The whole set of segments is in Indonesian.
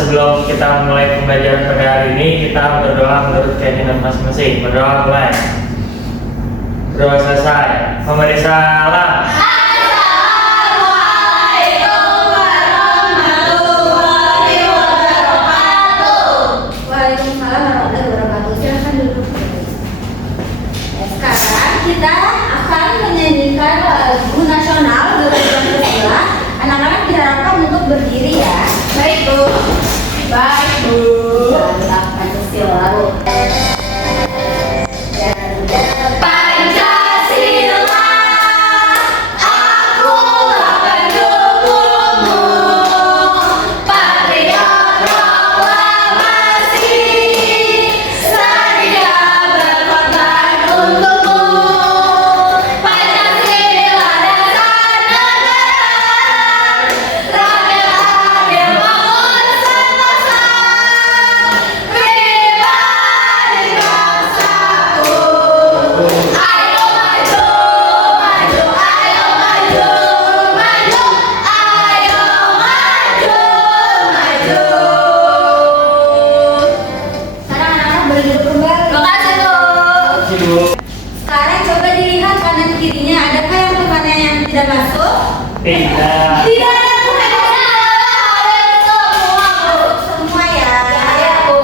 sebelum kita mulai pembelajaran pada hari ini, kita berdoa menurut keyakinan masing-masing. Berdoa mulai. Berdoa selesai. Memberi salam. Assalamualaikum warahmatullahi wabarakatuh. Waalaikumsalam warahmatullahi wabarakatuh. Silahkan duduk. Sekarang kita akan menyanyikan lagu nasional Garuda Pancasila. Anak-anak diharapkan untuk berdiri ya. Baik Bu. Baik Bu. Garuda Pancasila. Pancasila, akulah pendukungmu, patriot proklamasi, sedia berkorban untukmu. Pancasila dasar negara, rakyat adil makmur sentosa, pribadi bangsaku. Ayo maju, maju, ayo maju, maju, ayo maju, maju. Sekarang anak-anak boleh duduk kembali. Makasih Bu. Sekarang coba dilihat kanan kirinya, adakah yang temannya yang tidak masuk? Tidak. Tidak ada Bu. Semua Bu. Semua ya. Ya Bu.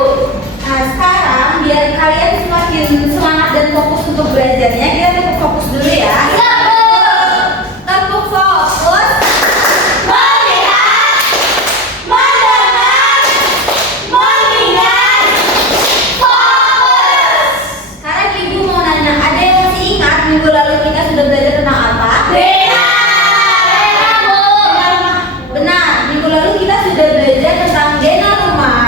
Nah sekarang biar kalian semakin semangat dan fokus untuk belajarnya, kita tepuk fokus dulu ya. Ya Bu. Tepuk fokus. Melihat, mendengar, mengingat, fokus. Sekarang Ibu mau nanya, ada yang masih ingat minggu lalu kita sudah belajar tentang apa? Benar Bu. Benar, minggu lalu kita sudah belajar tentang zona rumah.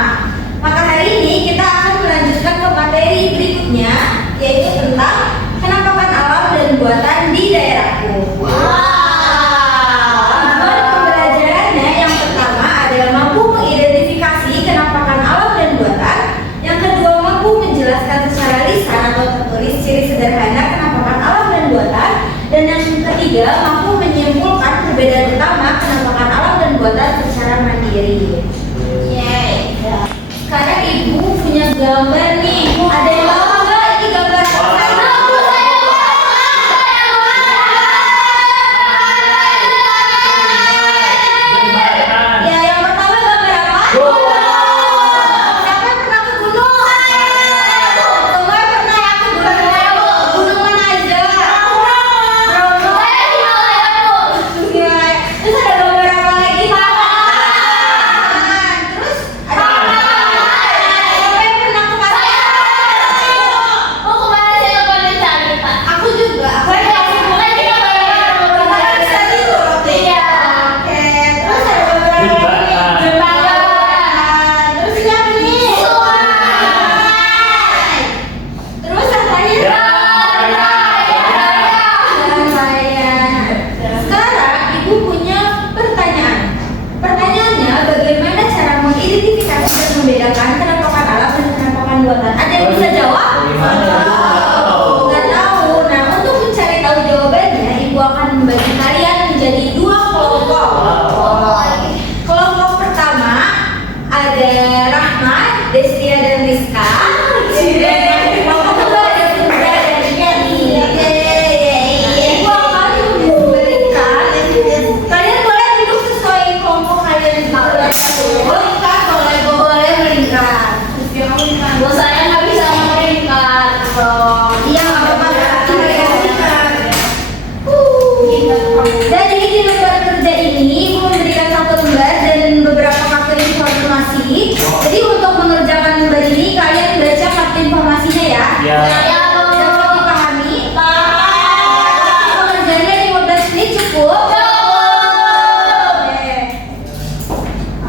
Maka hari ini kita akan melanjutkan ke materi berikutnya, yaitu tentang penampakan alam dan buatan di daerahku. Tujuan pembelajarannya yang pertama adalah mampu mengidentifikasi penampakan alam dan buatan. Yang kedua, mampu menjelaskan secara lisan atau tertulis ciri sederhana penampakan alam dan buatan. Dan yang ketiga, mampu menyimpulkan perbedaan utama penampakan alam dan buatan secara mandiri. Yeay. Sekarang Ibu punya gambar nih. Ada yang tahu nggak ini gambar apa? Ya, yang pertama gambar apa? Siapa yang pernah ke gunung? Semua pernah ya ke gunung? Gunung mana aja? Bromo. Ya. Terus ada gambar apa lagi? Terus ada siapa yang pernah ke pasar? Aku juga. Aku bisa itu roti. Oke. Terus ada gambar apa lagi? Jembatan. Terus ini apa nih? Sungai. Terus apa lagi? Sekarang Ibu punya pertanyaan. Pertanyaannya, bagaimana cara mengidentifikasi dan membedakan penampakan alam dan penampakan buatan? Ada yang bisa jawab? Nggak tahu. Nah, untuk mencari tahu jawabannya, Ibu akan membagi kalian menjadi dua kelompok. Kelompok pertama ada Rahmat, Destia dan Rizka. Kelompok kedua ada Sundra dan Kenny. Ibu akan memberikan. Kalian boleh duduk sesuai kelompok kalian. Boleh melingkar. Saya nggak bisa melingkar. Iya nggak apa-apa. Berarti kalian melingkar. Jadi di lembar kerja ini Ibu memberikan satu lembar dan beberapa kartu informasi. Jadi untuk mengerjakan lembar ini kalian baca kartu informasinya ya. Ya. Dapat dipahami? Pengerjaannya 15 menit cukup? Oke.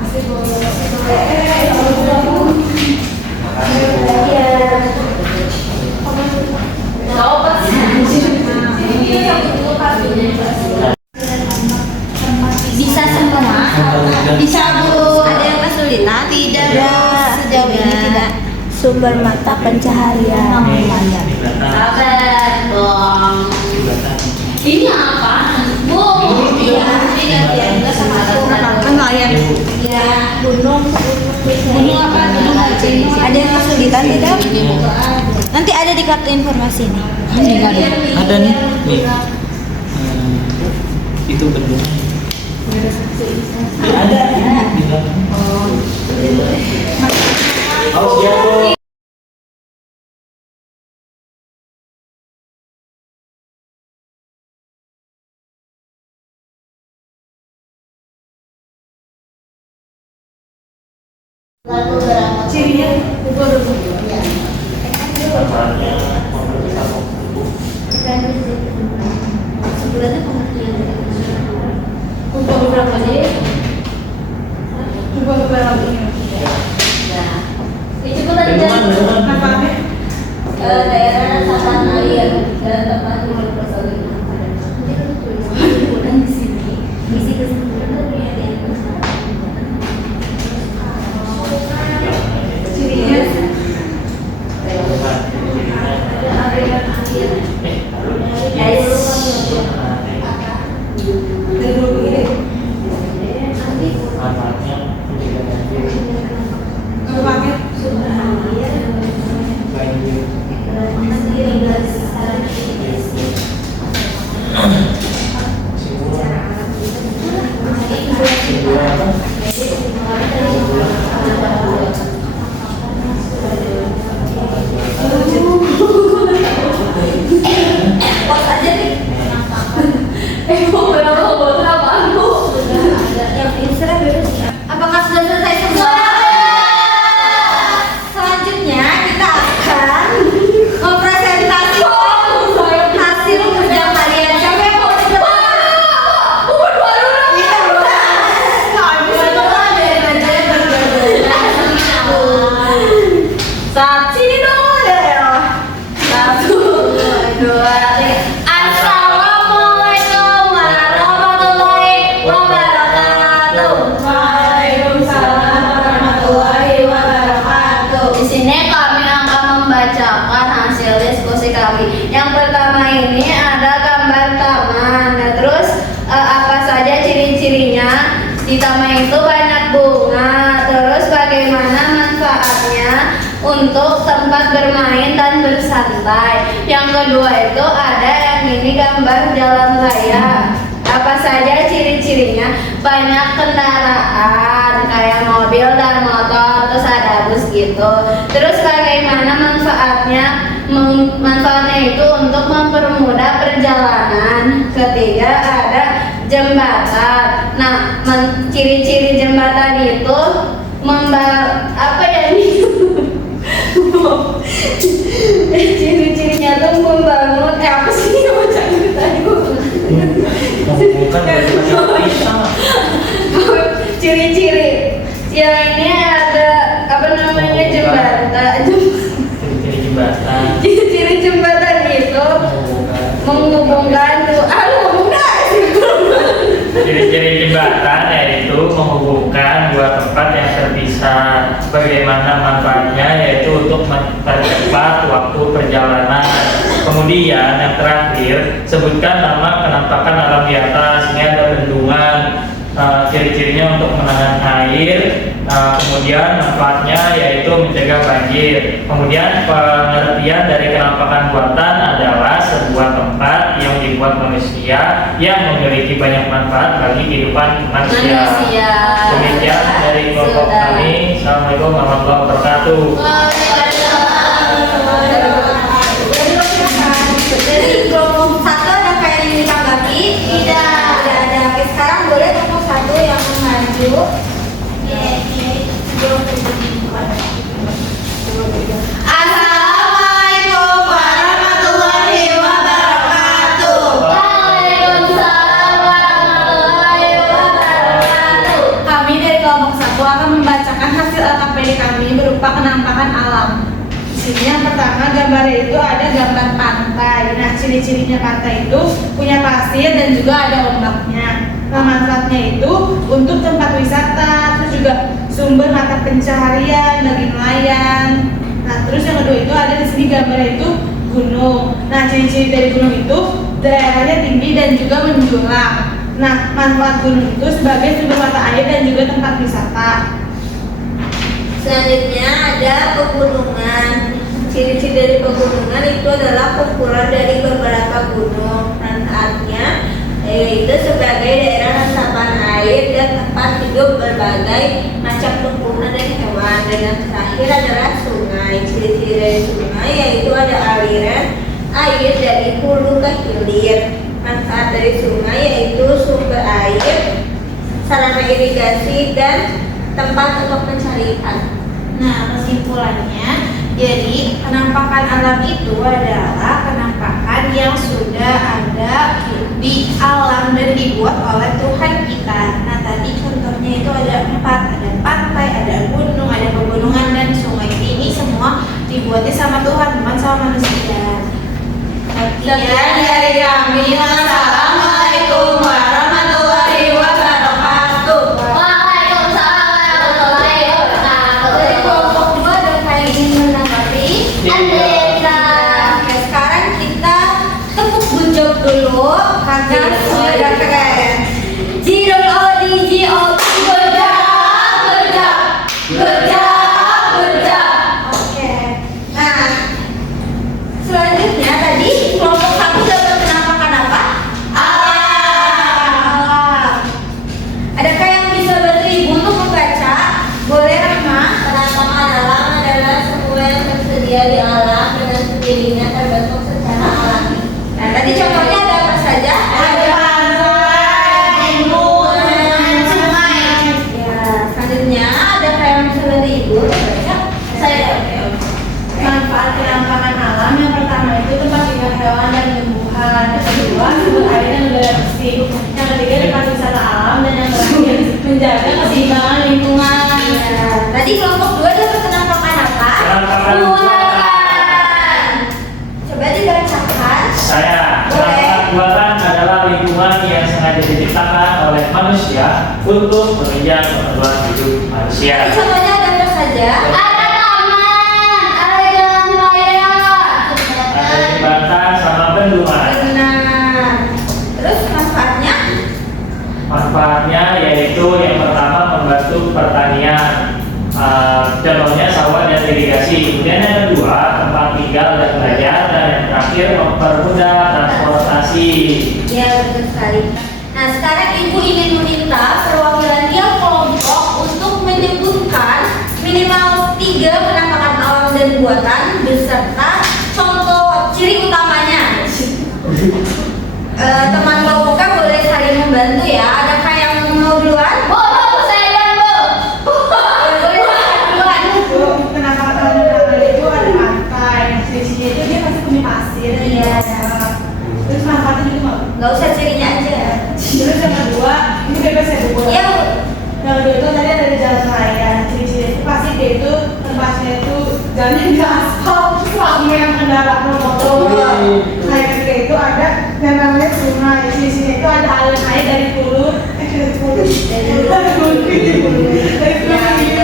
Asik boleh. Bisa semua? Bisa Bu. Ada yang kesulitan? Tidak Bu. Sejauh ini tidak. Sumber mata pencaharian. Sabar dong. Ini apa? Bu. Iya. Ini gantian sama aku. Nelayan. Ya. Gunung. Ada yang kesulitan tidak? Nanti ada di kartu informasi nih. Ada nih. Itu bendung. Ada. Oh, siap tuh. Cirinya Manfaatnya memeriksa buku. sebulannya pengertian kumpul berapa aja? Kumpul berapa ini? Cepetan Minuman. Manfaatnya? Daerah resapan air dan tempat tinggal persalinan. Liputan di sini. Isi kesimpulan cirinya Manfaatnya pos aja nih. Mau berapa botol apaan bu? Yang insernya bebas ya. Apakah sudah selesai semua? Selanjutnya kita akan mempresentasikan hasil kerja kalian. Siapa yang mau dicoba? Umur baru dong. Iya. Bisa coba deh saat sini dong ya. 1, 2, 3. Assalamualaikum warahmatullahi wabarakatuh. Waalaikumsalam warahmatullahi wabarakatuh. Di sini kami akan membacakan hasil diskusi kami. Yang pertama ini ada gambar taman. Nah, terus apa saja ciri-cirinya? Di taman itu banyak bunga. Terus bagaimana manfaatnya untuk tempat bermain dan bersantai. Yang kedua itu ada yang ini gambar jalan raya. Apa saja ciri-cirinya? Banyak kendaraan kayak mobil dan motor, terus ada bus gitu. Terus bagaimana manfaatnya? Manfaatnya itu untuk mempermudah perjalanan. Ketiga ada jembatan. Nah, ciri-ciri jembatan itu apa ya nih? Ciri-cirinya tuh membangun apa sih macam itu tadi bukan dari pisang. ciri-ciri yang ini ada apa namanya jembatan. Ciri-ciri jembatan. Ciri jembatan itu menghubungkan tuh ngomong dah sih. Ciri-ciri jembatan yaitu menghubungkan dua tempat yang terpisah. Bagaimana manfaatnya? Yaitu untuk mempercepat waktu perjalanan. Kemudian yang terakhir, sebutkan nama penampakan alam di atas. Ini ada bendungan. Ciri-cirinya untuk menahan air. Kemudian manfaatnya yaitu mencegah banjir. Kemudian pengertian dari penampakan buatan adalah sebuah tempat yang dibuat manusia yang memiliki banyak manfaat bagi kehidupan manusia. Demikian dari kelompok kami. Assalamualaikum warahmatullahi wabarakatuh. Dari kelompok 1 ada kayak yang ditanggapi? Tidak ada. Oke, sekarang boleh kelompok 1 yang maju. Assalamualaikum warahmatullahi wabarakatuh. Waalaikumsalam warahmatullahi wabarakatuh. Kami dari kelompok 1 akan membacakan hasil LKPD kami berupa penampakan alam. Di sini yang pertama gambarnya itu ada gambar pantai. Nah, ciri-cirinya pantai itu punya pasir dan juga ada ombaknya. Nah, manfaatnya itu untuk tempat wisata, terus juga sumber mata pencaharian bagi nelayan. Nah, terus yang kedua itu ada di sini gambarnya itu gunung. Nah, ciri-ciri dari gunung itu daerahnya tinggi dan juga menjulang. Nah, manfaat gunung itu sebagai sumber mata air dan juga tempat wisata. Selanjutnya ada pegunungan. Ciri-ciri dari pegunungan itu adalah kumpulan dari beberapa gunung. Manfaatnya yaitu sebagai daerah resapan air dan tempat hidup berbagai macam tumbuhan dan hewan. Dan yang terakhir adalah sungai. Ciri-ciri dari sungai yaitu ada aliran air dari hulu ke hilir. Manfaat dari sungai yaitu sumber air, sarana irigasi, dan tempat untuk mencari ikan. Nah, kesimpulannya, jadi penampakan alam itu adalah penampakan yang sudah ada di alam dan dibuat oleh Tuhan kita. Nah, tadi contohnya itu ada 4, ada pantai, ada gunung, ada pegunungan, dan sungai. Ini semua dibuatnya sama Tuhan, bukan sama manusia. Sekian dari kami. Wassalamualaikum warahmatullahi wabarakatuh. Waalaikumsalam warahmatullahi wabarakatuh. Dari kelompok 2 ada yang ingin menanggapi? Ada. Oke, sekarang kita tepuk bunjok dulu karena sudah keren. Jirol odiji obi berjak, berjak, berjak, berjak. Oke. Nah, selanjutnya tadi kelompok 1 dapat penampakan apa? Alam. Adakah yang bisa bantu ibu untuk membaca? Boleh, Rahma? Penampakan alam adalah semua yang tersedia di alam dengan sendirinya terbentuk secara alami. Nah, tadi contohnya ada apa saja? Ada pantai, gunung, sungai. Ya, selanjutnya adakah yang bisa bantu ibu membaca? Saya. Manfaat penampakan alam yang pertama itu tempat tinggal hewan dan tumbuhan. Yang kedua, sumber air dan udara bersih. Yang ketiga, tempat wisata alam, dan yang terakhir menjaga keseimbangan lingkungan. Ya, tadi kelompok 2 dapat penampakan apa? Penampakan Buatan. Coba dibacakan. Saya, penampakan buatan adalah lingkungan yang sengaja diciptakan oleh manusia untuk menunjang keperluan hidup manusia. Tadi contohnya ada apa saja? Ada taman, ada jalan raya. Ada jembatan sama bendungan. Benar. Terus manfaatnya? Manfaatnya yaitu yang pertama membantu pertanian, contohnya sawah dan irigasi. Kemudian yang kedua tempat tinggal dan belajar, dan yang terakhir mempermudah transportasi. Ya, betul sekali. Nah, sekarang ibu ingin meminta perwakilan tiap kelompok untuk menyebutkan minimal 3 penampakan alam dan buatan beserta contoh ciri utamanya. Teman kelompoknya boleh saling membantu ya. Adakah yang mau duluan? Bu, saya duluan, Bu. Boleh saling duluan. Penampakan alam yang pertama itu ada pantai. Ciri-cirinya itu dia pasti punya pasir. Iya. Terus manfaatnya juga Gak usah cirinya aja. Terus yang kedua, ini bebas ya Bu. Ya, Yang kedua itu tadi ada di jalan raya. Ciri-ciri itu pasti dia itu tempatnya itu jalannya di aspal, terus ramai yang kendaraan motor. Nah yang ketiga itu ada yang namanya sungai. Ciri-cirinya itu ada aliran air dari hulu, dari hulu, dari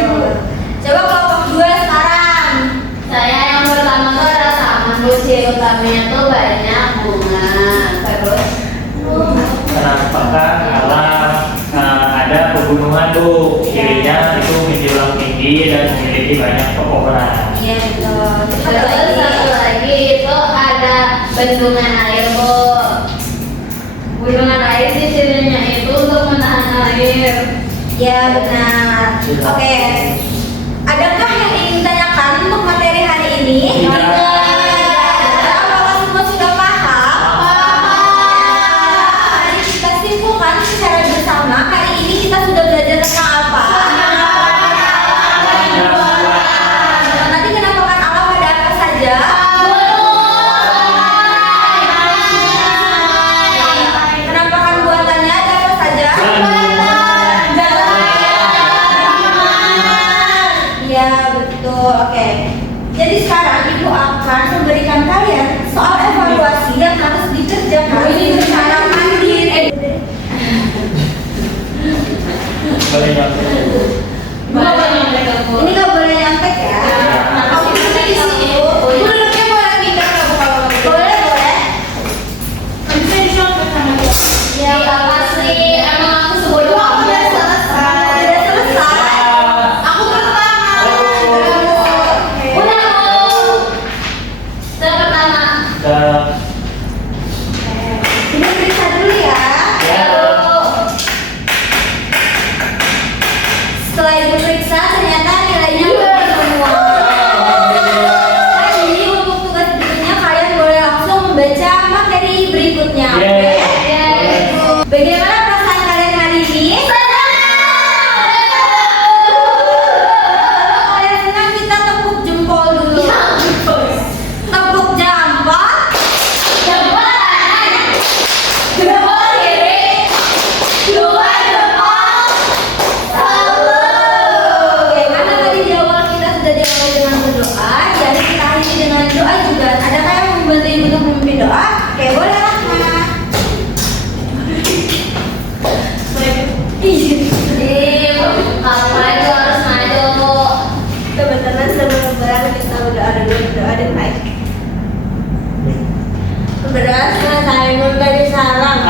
hulu. coba kelompok 2 sekarang. Saya yang pertama tuh ada taman, Bu. Ciri utamanya tuh banyak bunga. Terus Penampakan alam, ada pegunungan Bu, cirinya itu menjulang tinggi dan memiliki banyak pepohonan. Iya, betul. Terus satu lagi itu ada bendungan air, Bu. Bendungan air sih cirinya itu untuk menahan air. Ya, benar. Oke. Adakah yang ingin ditanyakan untuk materi hari ini? Tidak. Apakah semua sudah paham? Mari kita simpulkan secara bersama. Hari ini kita sudah belajar tentang apa? Nanti penampakan alam ada apa saja? Penampakan buatannya ada apa saja? Ya, betul. Oke. Jadi sekarang ibu akan memberikan kalian soal evaluasi yang harus dikerjakan secara mandiri. Boleh nyampe. Ini nggak boleh nyontek ya. Kamu duduk di sini. Duduknya boleh pindah ke bawah. Boleh, boleh. Bisa dicontoh sama dia. Ya apa sih? Emang aku sebelum aku udah selesai. Sudah selesai. Aku pertama. Ibu periksa dulu ya. Ya. Setelah ibu periksa ternyata nilainya bagus semua. Jadi untuk tugas berikutnya kalian boleh langsung membaca materi berikutnya. Yeay. Oke? Bagaimana perasaan kalian hari ini? Kalau kalian senang kita tepuk jempol dulu. Tepuk jempol. Jempol kanan, jempol kiri, dua jempol, Oke, karena tadi di awal kita sudah diawali dengan berdoa, jadi kita akhiri dengan doa juga. Adakah yang membantu ibu untuk memimpin doa? Oke, boleh Rahma. Kamu itu harus maju. Teman-teman sebelum berangkat kita berdoa dengan baik. Berdoa selesai memberi salam.